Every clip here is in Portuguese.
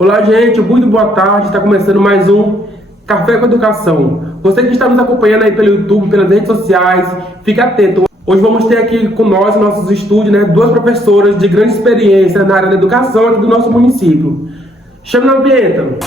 Olá, gente, muito boa tarde. Está começando mais um Café com Educação. Você que está nos acompanhando aí pelo YouTube, pelas redes sociais, fique atento. Hoje vamos ter aqui com nós, em nossos estúdios, duas professoras de grande experiência na área da educação aqui do nosso município. Chama na vinheta.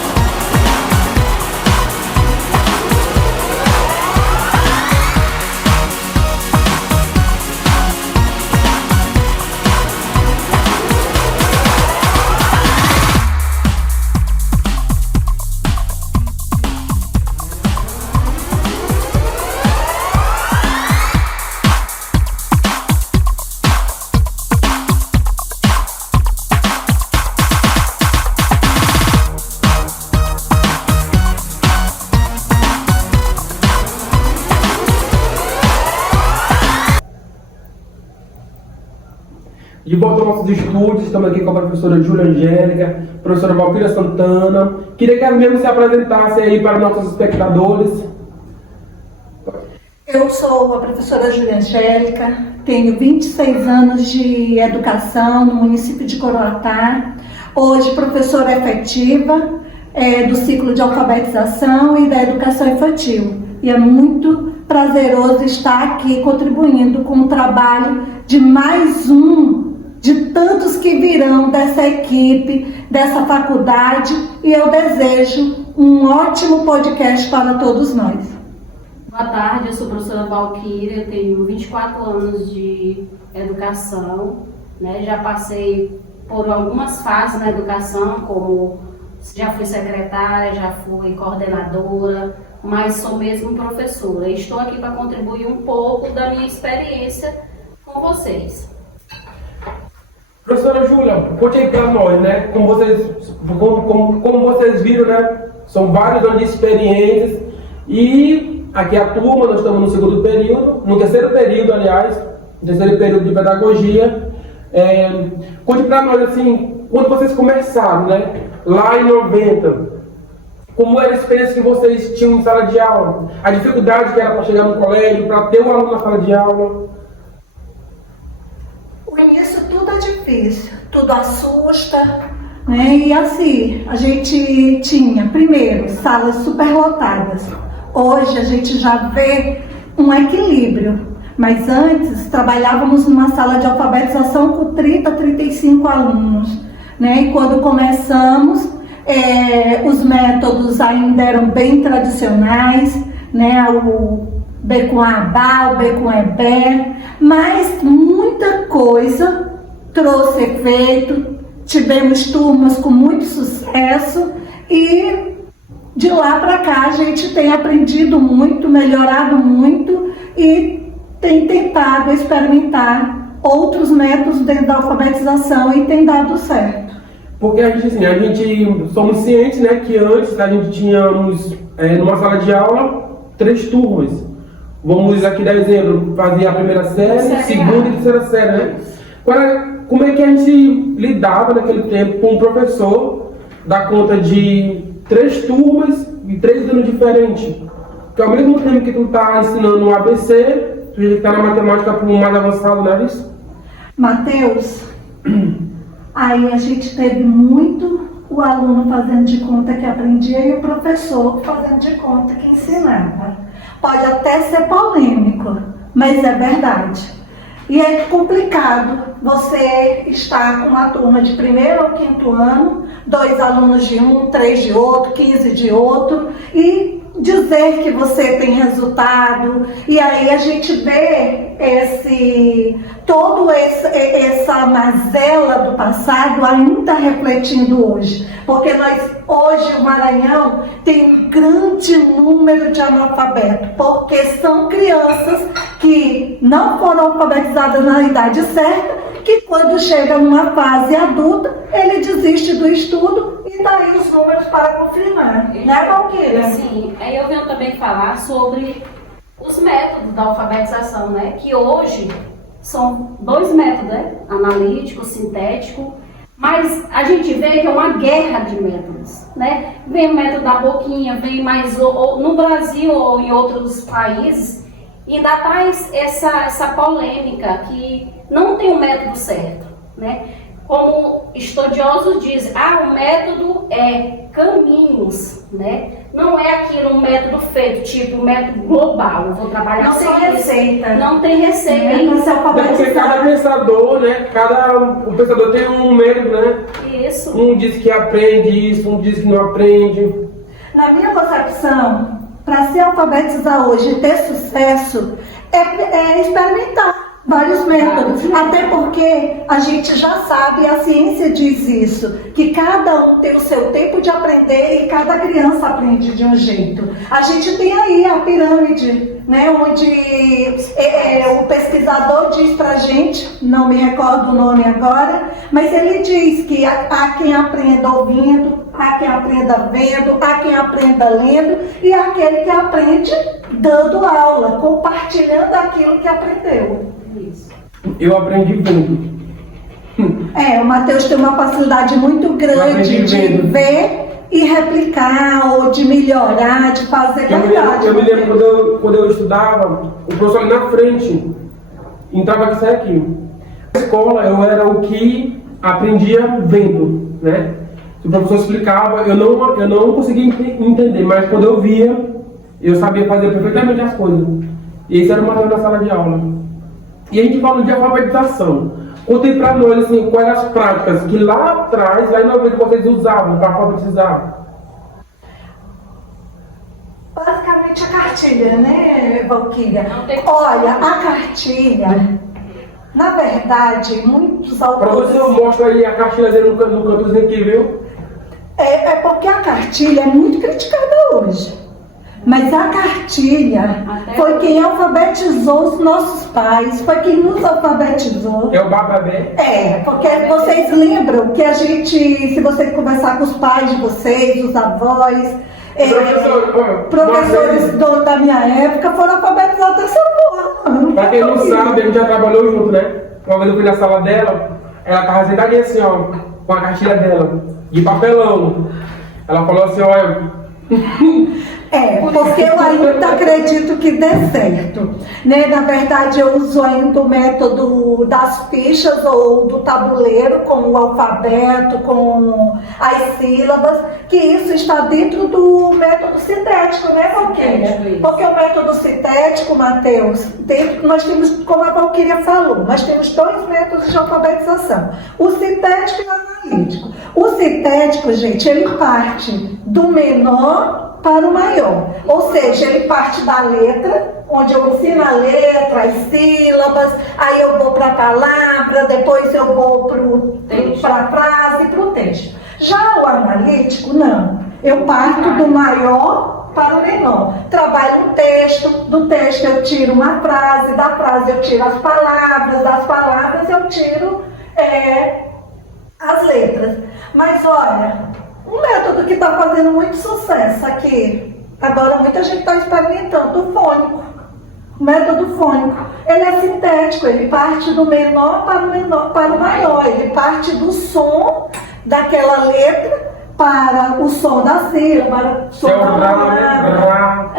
De volta aos nossos estúdios, estamos aqui com a professora Júlia Angélica, professora Valquíria Santana. Queria que elas mesmas se apresentassem aí para nossos espectadores. Eu sou a professora Júlia Angélica, tenho 26 anos de educação no município de Coroatá. Hoje professora efetiva do ciclo de alfabetização e da educação infantil. E é muito prazeroso estar aqui contribuindo com o trabalho de mais um de tantos que virão dessa equipe, dessa faculdade, e eu desejo um ótimo podcast para todos nós. Boa tarde, eu sou a professora Valquíria, tenho 24 anos de educação, já passei por algumas fases na educação, como já fui secretária, já fui coordenadora, mas sou mesmo professora. Estou aqui para contribuir um pouco da minha experiência com vocês. Professora Júlia, conte aí para nós, como vocês viram, são vários anos de experiências e aqui a turma, nós estamos no segundo período, no terceiro período, aliás, no terceiro período de pedagogia. Conte para nós, assim, quando vocês começaram, lá em 90, como era a experiência que vocês tinham em sala de aula, a dificuldade que era para chegar no colégio, para ter um aluno na sala de aula? O início tudo é difícil, tudo assusta, E assim, a gente tinha, primeiro, salas superlotadas. Hoje a gente já vê um equilíbrio, mas antes trabalhávamos numa sala de alfabetização com 30, 35 alunos, E quando começamos, os métodos ainda eram bem tradicionais, o B com ABA, o B com EBE, mas muita coisa trouxe efeito, tivemos turmas com muito sucesso e de lá para cá a gente tem aprendido muito, melhorado muito e tem tentado experimentar outros métodos dentro da alfabetização e tem dado certo. Porque a gente somos cientes, que antes a gente tínhamos numa sala de aula 3 turmas. Vamos aqui dar exemplo, fazia a primeira série, segunda e terceira série, Como é que a gente lidava naquele tempo com um professor da conta de 3 turmas e 3 anos diferentes? Porque ao mesmo tempo que tu está ensinando o ABC, tu já está na matemática para um mais avançado, não é isso? Mateus, aí a gente teve muito o aluno fazendo de conta que aprendia e o professor fazendo de conta que ensinava. Pode até ser polêmico, mas é verdade. E é complicado você estar com uma turma de primeiro ou quinto ano, 2 alunos de um, 3 de outro, 15 de outro, e dizer que você tem resultado, e aí a gente vê essa mazela do passado ainda refletindo hoje, porque hoje o Maranhão tem um grande número de analfabetos, porque são crianças que não foram alfabetizadas na idade certa, que quando chega numa fase adulta, ele desiste do estudo e daí os números para confirmar, Valquíria? Sim, aí eu venho também falar sobre os métodos da alfabetização, que hoje são 2 métodos, analítico, sintético, mas a gente vê que é uma guerra de métodos, Vem o método da boquinha, vem mais no Brasil ou em outros países, e ainda traz essa polêmica que não tem um método certo, como estudiosos dizem, o método é caminhos, né? Não é aquilo um método feito, tipo um método global. Eu vou trabalhar Não sem tem isso. receita. Não tem receita. Não se É porque alfabetizar. cada pensador, né? O pensador tem um método, né? Isso. Um diz que aprende isso, um diz que não aprende. Na minha concepção, para se alfabetizar hoje e ter sucesso, é experimentar vários métodos. Até porque a gente já sabe, a ciência diz isso, que cada um tem o seu tempo de aprender e cada criança aprende de um jeito. A gente tem aí a pirâmide, né, onde o pesquisador diz pra gente, não me recordo o nome agora, mas ele diz que há quem aprenda ouvindo, há quem aprenda vendo, há quem aprenda lendo e há aquele que aprende dando aula, compartilhando aquilo que aprendeu. Isso. Eu aprendi vendo. O Matheus tem uma facilidade muito grande de ver e replicar, ou de melhorar, de fazer verdade. Eu me lembro quando eu estudava, o professor ali na frente entrava aqui e saia aqui. Na escola eu era o que aprendia vendo, né? Se o professor explicava, eu não conseguia entender, mas quando eu via, eu sabia fazer perfeitamente as coisas. E esse era o material da sala de aula. E a gente fala de alfabetização. Contei para nós assim, quais eram as práticas que lá atrás, lá em 90, vocês usavam para alfabetizar. Basicamente a cartilha, né, Valquíria? Não tem- Olha, a cartilha, na verdade, muitos autores... Professor, mostra aí a cartilha dele no cantozinho aqui, viu? É porque a cartilha é muito criticada hoje. Mas a cartilha foi quem alfabetizou os nossos pais, foi quem nos alfabetizou. É o bababé. Porque vocês lembram que a gente, se você conversar com os pais de vocês, os avós, professores da minha época foram alfabetizados dessa forma. Pra quem não sabe, a gente já trabalhou junto, né? Uma vez eu fui na sala dela, ela tava sentadinha assim, ó, com a cartilha dela, de papelão. Ela falou assim, olha... Porque eu ainda acredito que dê certo, né? Na verdade, eu uso ainda o método das fichas ou do tabuleiro com o alfabeto, com as sílabas, que isso está dentro do método sintético, né, Valquíria? Porque o método sintético, Matheus, nós temos, como a Valquíria falou, nós temos dois métodos de alfabetização, o sintético e o analítico. O sintético, gente, ele parte do menor para o maior, ou seja, ele parte da letra, onde eu ensino a letra, as sílabas, aí eu vou para a palavra, depois eu vou para a frase, para o texto. Já o analítico, não, eu parto do maior para o menor, trabalho um texto, do texto eu tiro uma frase, da frase eu tiro as palavras, das palavras eu tiro as letras. Mas olha, um método que está fazendo muito sucesso aqui, agora muita gente está experimentando, o fônico. O método fônico, ele é sintético, ele parte do menor para o maior, ele parte do som daquela letra para o som da sílaba, para o som da palavra.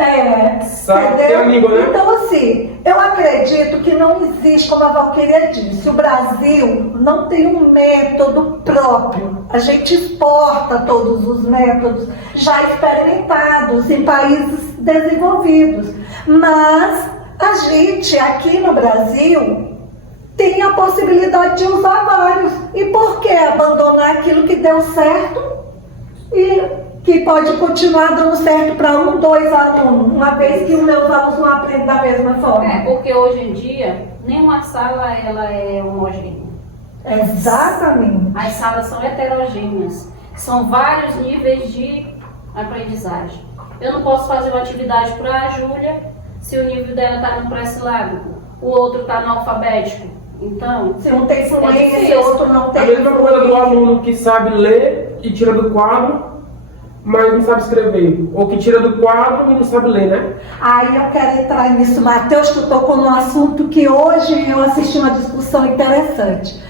Entendeu? Então assim, eu acredito que não existe, como a Valquíria disse, o Brasil não tem um método próprio. A gente exporta todos os métodos já experimentados em países desenvolvidos. Mas a gente aqui no Brasil tem a possibilidade de usar vários. E por que abandonar aquilo que deu certo e que pode continuar dando certo para 1, 2 alunos, uma vez que os meus alunos não aprendem da mesma forma? Porque hoje em dia, nenhuma sala ela é homogênea. Exatamente. As salas são heterogêneas. São vários níveis de aprendizagem. Eu não posso fazer uma atividade para a Júlia se o nível dela está no pré-silábico, o outro está no alfabético. Então, se um tem fluência, o outro não tem. A mesma coisa do aluno que sabe ler e tira do quadro, mas não sabe escrever. Ou que tira do quadro e não sabe ler, né? Aí eu quero entrar nisso, Matheus, que tocou num assunto que hoje eu assisti uma discussão interessante.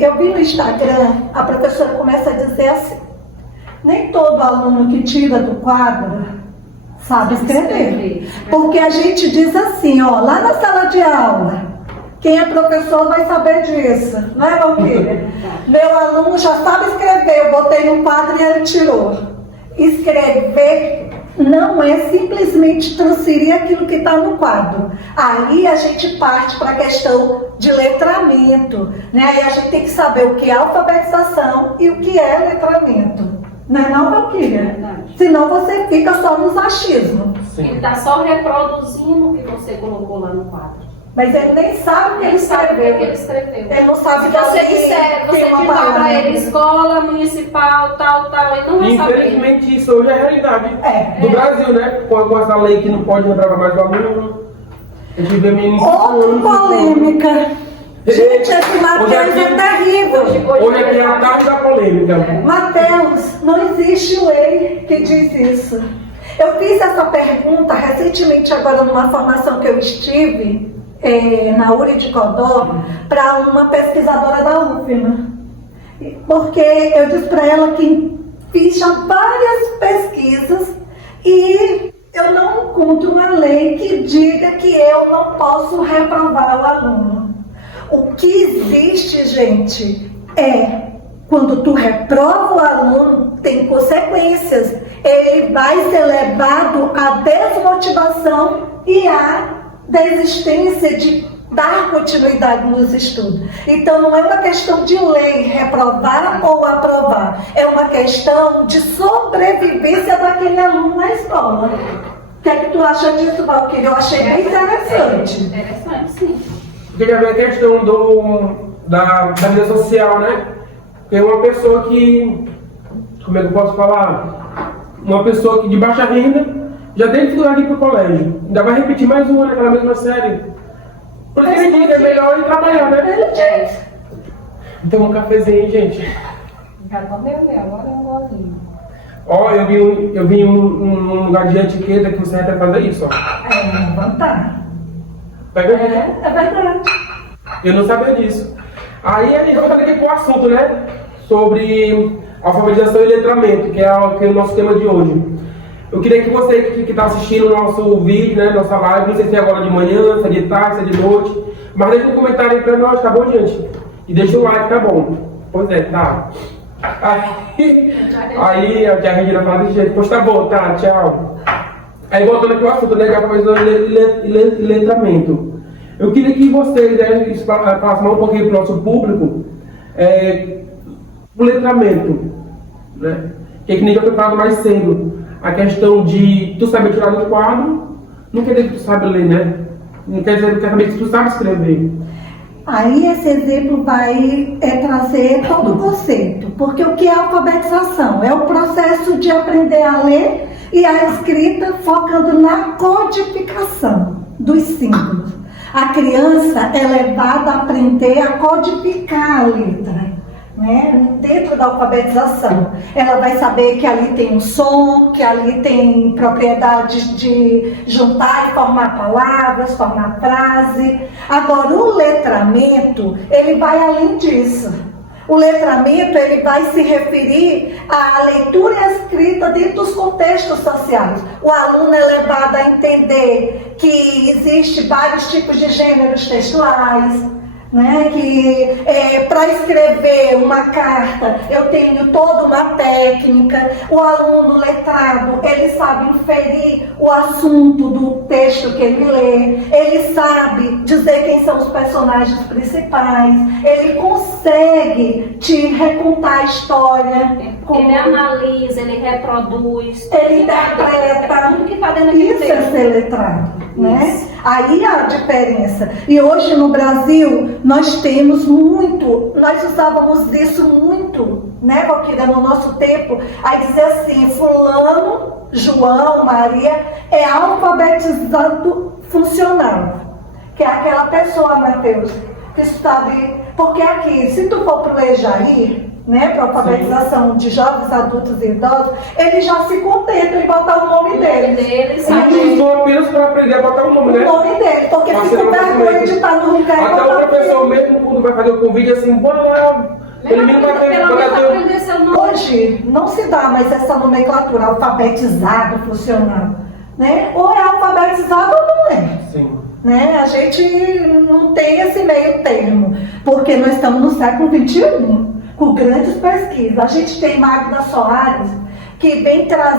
Eu vi no Instagram, a professora começa a dizer assim, nem todo aluno que tira do quadro sabe escrever. Porque a gente diz assim, ó, lá na sala de aula, Quem é professor vai saber disso, não é, Valquíria? Meu aluno já sabe escrever, eu botei no quadro e ele tirou. Escrever não é simplesmente transferir aquilo que está no quadro. Aí a gente parte para a questão de letramento, né? Aí a gente tem que saber o que é alfabetização e o que é letramento. Não é não, Valquíria? Senão você fica só nos achismos. Ele está só reproduzindo o que você colocou lá no quadro. Mas ele nem sabe o que ele escreveu. Ele não sabe Se que você ali disser, você tem uma digitar para palavra. ele escola municipal, tal, ele não vai saber. Infelizmente, isso hoje é a realidade do É. Brasil, né? Com essa lei que não pode reprovar mais o aluno. A gente vê meninos. Outra polêmica. Gente, esse Mateus é terrível. Hoje aqui é a tarde da polêmica. Mateus, não existe lei que diz isso. Eu fiz essa pergunta recentemente agora numa formação que eu estive na URI de Codó para uma pesquisadora da UFMA. Porque eu disse para ela que fiz já várias pesquisas e eu não encontro uma lei que diga que eu não posso reprovar o aluno. O que existe, gente, é quando tu reprova o aluno, tem consequências. Ele vai ser levado à desmotivação e à desistência de dar continuidade nos estudos. Então não é uma questão de lei reprovar ou aprovar, é uma questão de sobrevivência daquele aluno na escola. O que é que tu acha disso, Valquíria? Eu achei bem interessante. Interessante, sim. Porque já vem a questão da vida social, né? Tem uma pessoa que, como é que eu posso falar? Uma pessoa que de baixa renda já tem dificuldade de ir para o colégio. Ainda vai repetir mais um ano naquela mesma série. Por isso que ele diz, é melhor ir trabalhar, né? Então um cafezinho aí, gente. Já comeu meu, agora é um golinho. Ó, eu vi um lugar de etiqueta que você até fazer isso, ó. Levantar. Pega aí. É verdade. Eu não sabia disso. Aí a gente vai fazer aqui pro assunto, né? Sobre alfabetização e letramento, que é o nosso tema de hoje. Eu queria que você que está assistindo o nosso vídeo, né, nossa live, não sei se é agora de manhã, se é de tarde, se é de noite, mas deixa um comentário aí pra nós, tá bom, gente? E deixa o like, tá bom? Pois é, tá. Aí a tia Regina fala desse jeito, pois tá bom, tá, tchau. Aí voltando aqui ao assunto, né, de alfabetização e letramento. Eu queria que vocês passassem um pouquinho para o nosso público o letramento, né? Que é que nem eu falado mais cedo. A questão de tu saber tirar do quadro não quer dizer que tu sabe ler, né? Não quer dizer que tu sabe escrever. Aí esse exemplo vai trazer todo o conceito, porque o que é alfabetização? É o processo de aprender a ler e a escrita focando na codificação dos símbolos. A criança é levada a aprender a codificar a letra, né? Dentro da alfabetização. Ela vai saber que ali tem um som, que ali tem propriedades de juntar e formar palavras, formar frase. Agora, o letramento, ele vai além disso. O letramento, ele vai se referir à leitura e à escrita dentro dos contextos sociais. O aluno é levado a entender que existe vários tipos de gêneros textuais, né? Que para escrever uma carta eu tenho toda uma técnica. O aluno letrado, ele sabe inferir o assunto do texto que ele lê, ele sabe dizer quem são os personagens principais, ele consegue te recontar a história. Ele analisa, ele reproduz, Ele interpreta. tudo que está dentro daquele Isso é texto. ser letrado, né? Aí há a diferença. E hoje no Brasil nós temos muito, nós usávamos isso muito, né, Valquíria, no nosso tempo, a dizer assim, fulano, João, Maria, é alfabetizado funcional. Que é aquela pessoa, Mateus, que sabe, porque aqui, se tu for pro Ejaí, né, para alfabetização de jovens, adultos e idosos, ele já se contenta em botar o nome deles. Eles usam apenas para aprender a botar o nome, né? O nome dele, porque fica com vergonha de estar no lugar e Até botar o professor mesmo, quando vai fazer o convite, assim, bora lá. Ele mesmo vai aprender seu nome. Hoje não se dá mais essa nomenclatura, alfabetizado, funcional, né? Ou é alfabetizado ou não é. Sim. né? A gente não tem esse meio termo, porque nós estamos no século XXI, com grandes pesquisas. A gente tem Magda Soares, que vem trazer